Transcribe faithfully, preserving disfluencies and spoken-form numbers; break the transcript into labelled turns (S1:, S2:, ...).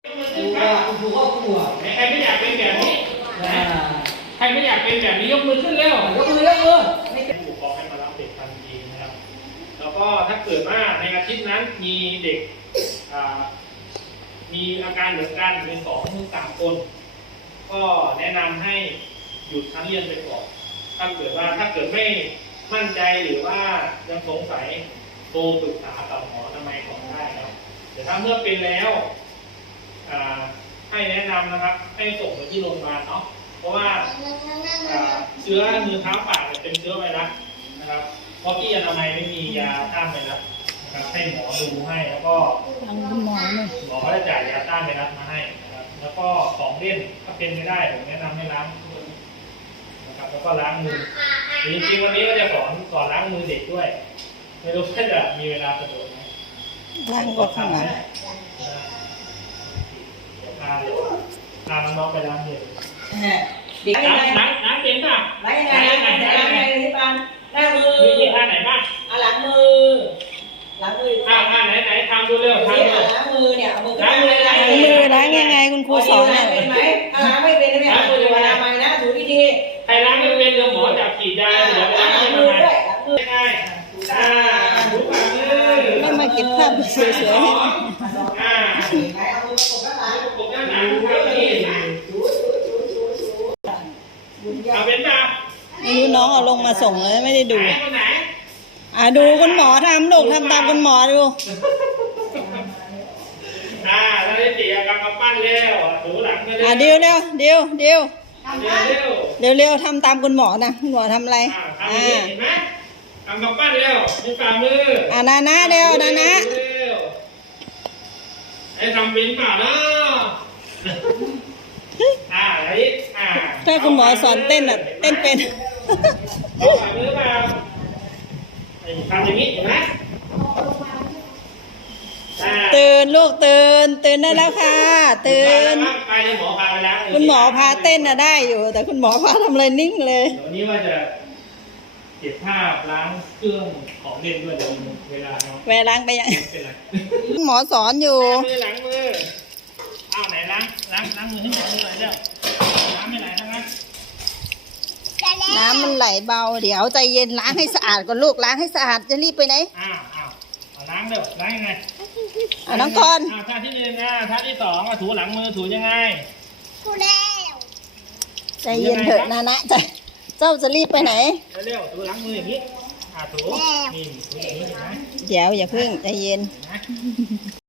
S1: ดูว่าคุณครูก็กลัว
S2: ใครไม่อยากเป็นแบบนี้ใครไม่อยากเป็นแบบนี้ยกมือขึ้นเร็วย
S1: กมือยกมือ
S2: ให้ผู้ปกครองให้มารับเด็กทันทีนะครับแล้วก็ถ้าเกิดว่าในอาทิตย์นั้นมีเด็กมีอาการเหมือนกันเป็นสองถึงสามคน ก็แนะนำให้หยุดทั้งเรียนไปก่อนถ้าเกิดว่าถ้าเกิดไม่มั่นใจหรือว่ายังสงสัยโทรปรึกษากับหมอทำไมก่อนได้ครับแต่ถ้าเมื่อเป็นแล้วให้แนะนำนะครับให้ส่งไปที่โรงพยาบาลเนาะเพราะว่าเชื้อมือเท้าปากเป็นเชื้อไวรัสนะครับเพราะที่อนามัยไม่มียาต้านไวรัสนะครับให้หมอดูให้แล้วก็
S3: ทางคุณหมอเนี่ย
S2: หมอก็จะจ่ายยาต้านไวรัสมาให้นะครับแล้วก็ของเล่นถ้าเป็นไม่ได้ผมแนะนำให้ล้างมือนะครับแล้วก็ล้างมือจริงๆวันนี้ก็จะสอนสอนล้างมือเด็กด้วยไม่รู้ว่าจะมีเวลาสะดวกไหม
S3: ล้างก็ข้างหลัง
S2: พาพาน้องไปล้างมือ
S1: เด็กล้าง
S2: ล้างล้างเป็นป่ะ
S1: ล้างยังไงล้างยังไงล้างยังไงที่ปานล้างมือ
S2: มีท่าไหนบ้าง
S1: อ่ะล้างมือล้างมือ
S2: อ่าอ่าไหนไหนทำดูเร็วทำดู
S1: ล้างมือเนี่ยมือ
S3: ล้างมือล้างมือล้างยังไงคุณครูสอน
S1: เนี่ยเป็นไหมถ้าล้างไม่เป็นไม่ล้างมือเวลาไม่นะถูดี
S2: ๆใครล้างไม่เป็นเดี๋ยวหมอจับฉีดยาเดี๋ยวล้างมือด้วยล้างมือง่ายอ่าถูฝ่ามือ
S3: ไม่มาเก็บภาพสวยๆให้
S2: อ่า
S1: ไหนเอามือประกบด้านหลัง
S2: ประกบด้านหลังถูนี่เอาเป็นป่ะ
S3: ไม่รู้น้องเอาลงมาส่งเลยไม่ได้ดูอ่าดูคุณหมอทำลูกทำตามคุณหมอดู
S2: อ่าแล้วได้ตีกำกับปั้นเร็วถูหลังเลย
S3: อ่าเดียวเร็วเดียวเดียว
S2: เร็ว
S3: เร็วเร็วทำตามคุณหมอนะคุณหมอทำอะไร
S2: อ่าเห็นไหมกำกับปั้นเร็วมีฝ่ามือ
S3: อ่านานะเร็วนานะ
S2: ไอ้ทำเป็นเปล่าเนาะอ่าไอ้อ่า
S3: ถ้าคุณหมอสอนเต้นอ่ะเต้นเป็น
S2: เอาฝ่ามือเปล่าทำอย่างนี้เห็นไหม
S3: ตื่นลูกตื่นตื่นได้แล้วค่ะตื่น
S2: ไปหมอพาไปแล้ว
S3: คุณหมอพาเต้นน่ะได้อยู่แต่คุณหมอพาทำอะไรนิ่งเลย
S2: วันนี้ว่าจะเก็บภาพล้างเครื่องของเล่นด้วยเดี๋ยวเวลาเนาะ
S3: เวลาล้างไปยังหมอสอนอยู่
S2: มือล้างมืออ้าวไหนล้างล้างล้างมือให้หมอดูหน่อยเด้อน้ำไม่ไหลทั้งนั้น
S3: น้ำมันไหลเบาเดี๋ยวใจเย็นล้างให้สะอาดก่อนลูกล้างให้สะอาดจะรีบไปไหน
S2: อ้าวอ้าวล้างเด้อล้างยังไง
S3: อ่าน้องกรณ์
S2: ท่าที่หนึ่งนะท่าที่สองถูหลังมือถูยังไง
S1: ถูแล้ว
S3: ใจเย็นเถอะนะนะใจเจ้าจะรีบไปไหน
S2: เร็วถูหลังมืออย่างนี้อ่าถูนี่ถูอย่างนี้เห็นไหม
S3: เดี๋ยวอย่าพึ่งใจเย็น